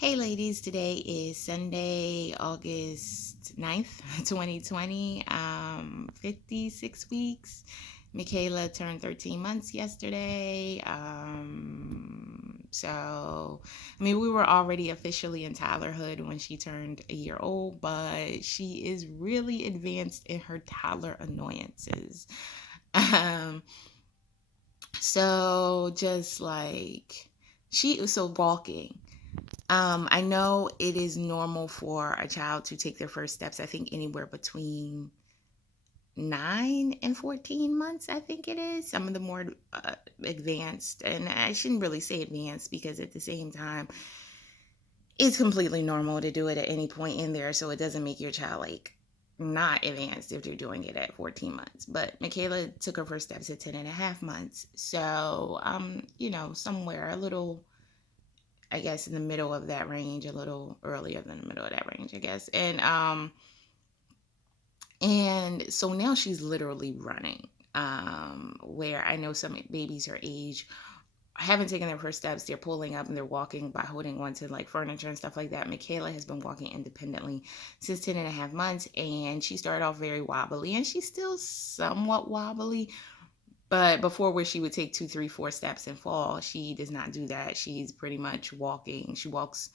Hey ladies, today is Sunday, August 9th, 2020. 56 weeks. Michaela turned 13 months yesterday. We were already officially in toddlerhood when she turned a year old, but she is really advanced in her toddler annoyances. Um, so just like so walking. I know it is normal for a child to take their first steps, I think anywhere between 9 and 14 months, I think it is. Some of the more advanced, and I shouldn't really say advanced because at the same time, it's completely normal to do it at any point in there. So it doesn't make your child like not advanced if you're doing it at 14 months. But Michaela took her first steps at 10 and a half months. So, somewhere a little, I guess, in the middle of that range, a little earlier than the middle of that range, I guess. And so now she's literally running. Where I know some babies her age haven't taken their first steps. They're pulling up and they're walking by holding onto like furniture and stuff like that. Michaela has been walking independently since 10 and a half months, and she started off very wobbly, and she's still somewhat wobbly. But before, where she would take two, three, four steps and fall, she does not do that. She's pretty much walking. She walks.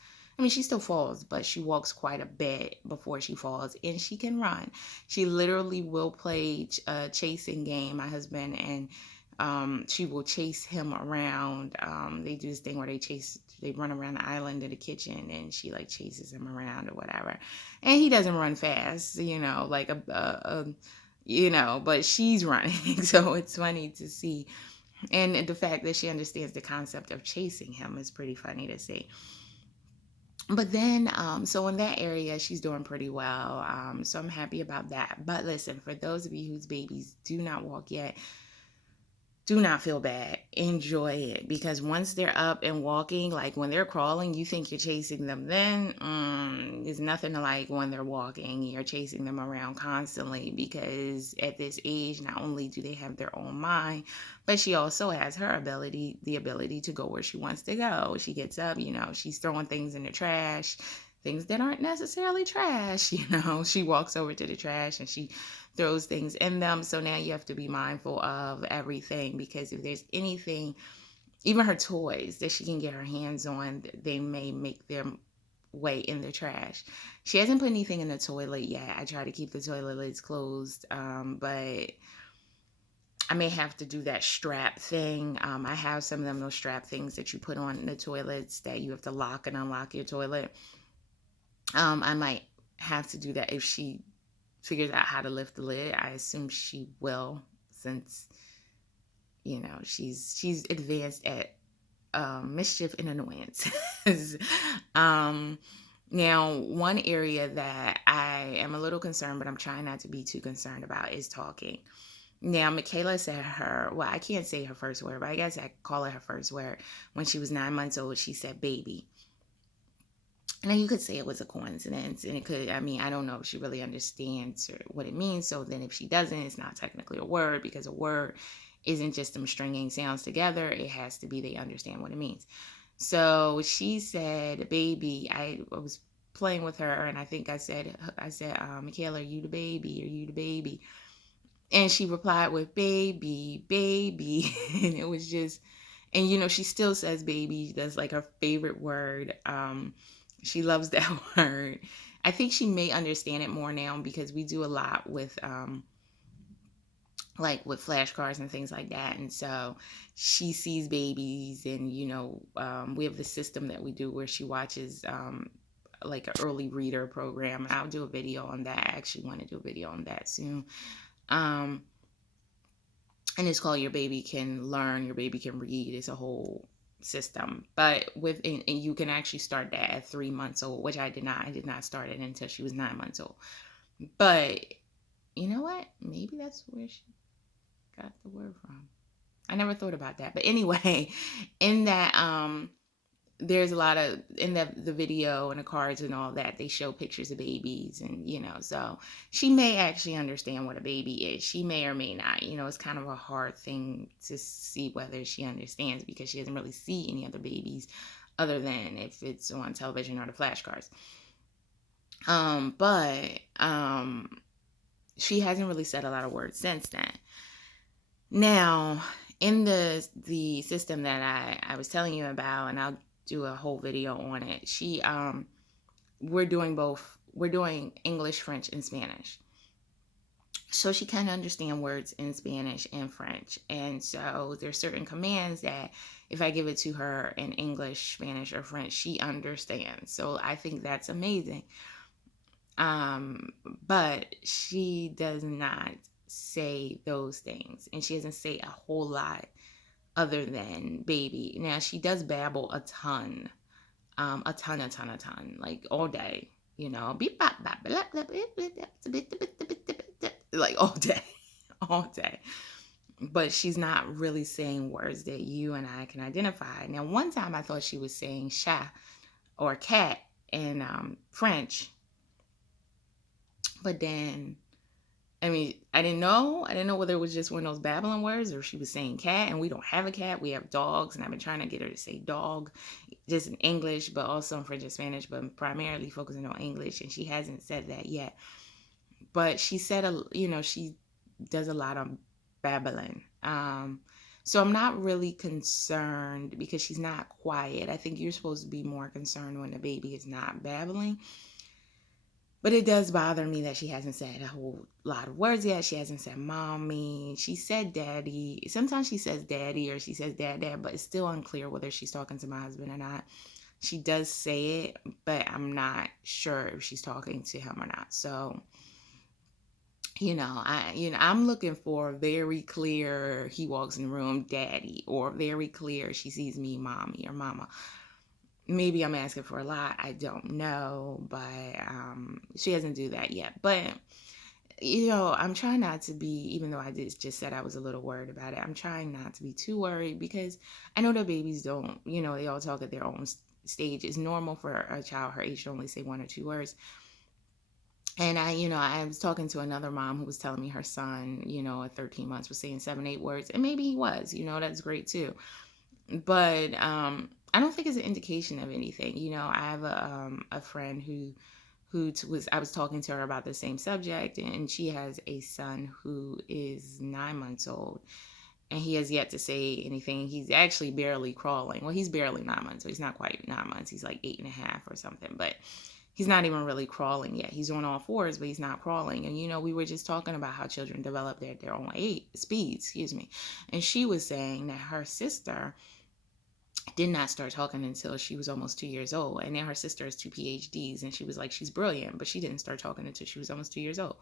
She still falls, but she walks quite a bit before she falls, and she can run. She literally will play a chasing game, my husband, and she will chase him around. They do this thing where they run around the island in the kitchen, and she like chases him around or whatever. And he doesn't run fast, like but she's running. So it's funny to see. And the fact that she understands the concept of chasing him is pretty funny to see. But then, so in that area, she's doing pretty well. So I'm happy about that. But listen, for those of you whose babies do not walk yet, do not feel bad. Enjoy it, because once they're up and walking, like when they're crawling, you think you're chasing them. Then there's nothing like when they're walking. You're chasing them around constantly, because at this age, not only do they have their own mind, but she also has the ability to go where she wants to go. She gets up, she's throwing things in the trash, things that aren't necessarily trash. She walks over to the trash and she throws things in them. So now you have to be mindful of everything, because if there's anything, even her toys that she can get her hands on, they may make their way in the trash. She hasn't put anything in the toilet yet. I try to keep the toilet lids closed, but I may have to do that strap thing. I have some of them, those strap things that you put on the toilets that you have to lock and unlock your toilet. I might have to do that if she figures out how to lift the lid. I assume she will, since she's advanced at mischief and annoyance. Now, one area that I am a little concerned, but I'm trying not to be too concerned about, is talking. Now, Michaela said I can't say her first word, but I guess I call it her first word. When she was 9 months old, she said baby. Now, you could say it was a coincidence, and it could, I don't know if she really understands what it means. So then if she doesn't, it's not technically a word, because a word isn't just them stringing sounds together. It has to be they understand what it means. So she said, baby. I was playing with her, and I think I said, Michaela, are you the baby? Are you the baby? And she replied with baby, baby. And it was just, and she still says baby. That's like her favorite word. She loves that word. I think she may understand it more now, because we do a lot with like with flashcards and things like that. And so she sees babies, and we have the system that we do where she watches like an early reader program. And I'll do a video on that. I actually want to do a video on that soon. And it's called Your Baby Can Learn, Your Baby Can Read. It's a whole system. But and you can actually start that at 3 months old, which I did not. I did not start it until she was 9 months old. But you know what? Maybe that's where she got the word from. I never thought about that. But anyway, in that there's a lot of, in the video and the cards and all that, they show pictures of babies, and so she may actually understand what a baby is. She may or may not. It's kind of a hard thing to see whether she understands, because she doesn't really see any other babies other than if it's on television or the flashcards. But she hasn't really said a lot of words since then. Now, in the system that I was telling you about, and I'll do a whole video on it. We're doing both. We're doing English, French, and Spanish. So she can understand words in Spanish and French. And so there's certain commands that if I give it to her in English, Spanish, or French, she understands. So I think that's amazing. Um, but she does not say those things, and she doesn't say a whole lot other than baby. Now she does babble a ton, a ton, like all day. You know, beep bop bop, like all day, all day. But she's not really saying words that you and I can identify. Now, one time I thought she was saying chat or cat in French, but then I mean, I didn't know. I didn't know whether it was just one of those babbling words or she was saying cat, and we don't have a cat. We have dogs, and I've been trying to get her to say dog just in English, but also in French and Spanish, but primarily focusing on English, and she hasn't said that yet. But she said, she does a lot of babbling. So I'm not really concerned because she's not quiet. I think you're supposed to be more concerned when the baby is not babbling. But it does bother me that she hasn't said a whole lot of words yet. She hasn't said mommy. She said daddy. Sometimes she says daddy or she says dad, but it's still unclear whether she's talking to my husband or not. She does say it, but I'm not sure if she's talking to him or not. So, I'm looking for very clear he walks in the room, daddy, or very clear she sees me, mommy or mama. Maybe I'm asking for a lot. I don't know, but she doesn't do that yet. But I'm trying not to be, even though I just said I was a little worried about it. I'm trying not to be too worried because I know that babies don't. They all talk at their own stage. It's normal for a child her age to only say one or two words. And I was talking to another mom who was telling me her son, at 13 months was saying 7, 8 words, and maybe he was. That's great too. But I don't think it's an indication of anything. I have a friend I was talking to her about the same subject, and she has a son who is 9 months old, and he has yet to say anything. He's actually barely crawling. Well, he's barely 9 months, so he's not quite 9 months. He's like 8.5 or something, but he's not even really crawling yet. He's on all fours, but he's not crawling. And we were just talking about how children develop their own speeds, and she was saying that her sister did not start talking until she was almost 2 years old. And then her sister has 2 PhDs, and she was like, she's brilliant, but she didn't start talking until she was almost 2 years old.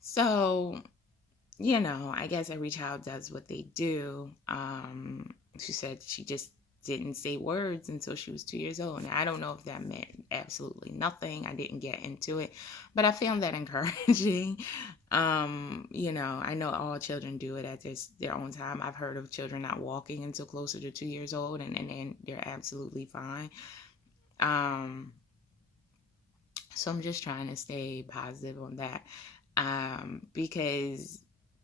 So, I guess every child does what they do. She said she just didn't say words until she was 2 years old. And I don't know if that meant absolutely nothing. I didn't get into it, but I found that encouraging. I know all children do it at their own time. I've heard of children not walking until closer to 2 years old, and they're absolutely fine. So I'm just trying to stay positive on that, because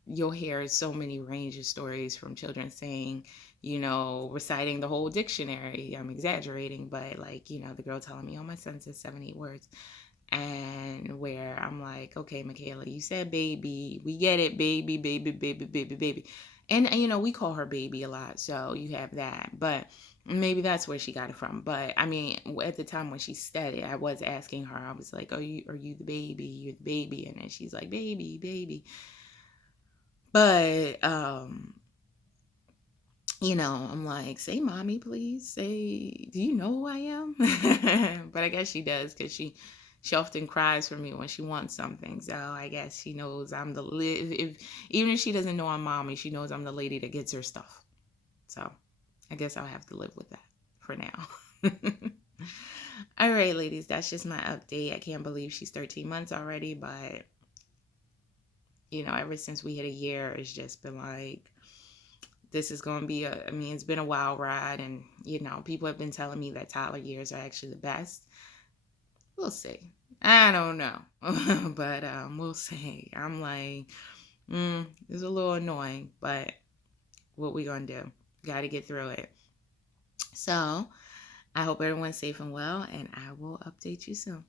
you'll hear so many range of stories from children saying, reciting the whole dictionary. I'm exaggerating, but the girl telling me, oh, my son says 7, 8 words. And where I'm like, okay, Michaela, you said baby. We get it, baby, baby, baby, baby, baby. And, we call her baby a lot. So you have that. But maybe that's where she got it from. But, I mean, at the time when she said it, I was asking her. I was like, are you the baby? You're the baby. And then she's like, baby, baby. But, I'm like, say mommy, please. Say, do you know who I am? But I guess she does, because she often cries for me when she wants something. So I guess she knows I'm even if she doesn't know I'm mommy, she knows I'm the lady that gets her stuff. So I guess I'll have to live with that for now. All right, ladies, that's just my update. I can't believe she's 13 months already, but ever since we hit a year, it's just been like, this is going to be it's been a wild ride, and people have been telling me that toddler years are actually the best. We'll see. I don't know. But we'll see. I'm like, it's a little annoying, but what we gonna do? Got to get through it. So I hope everyone's safe and well, and I will update you soon.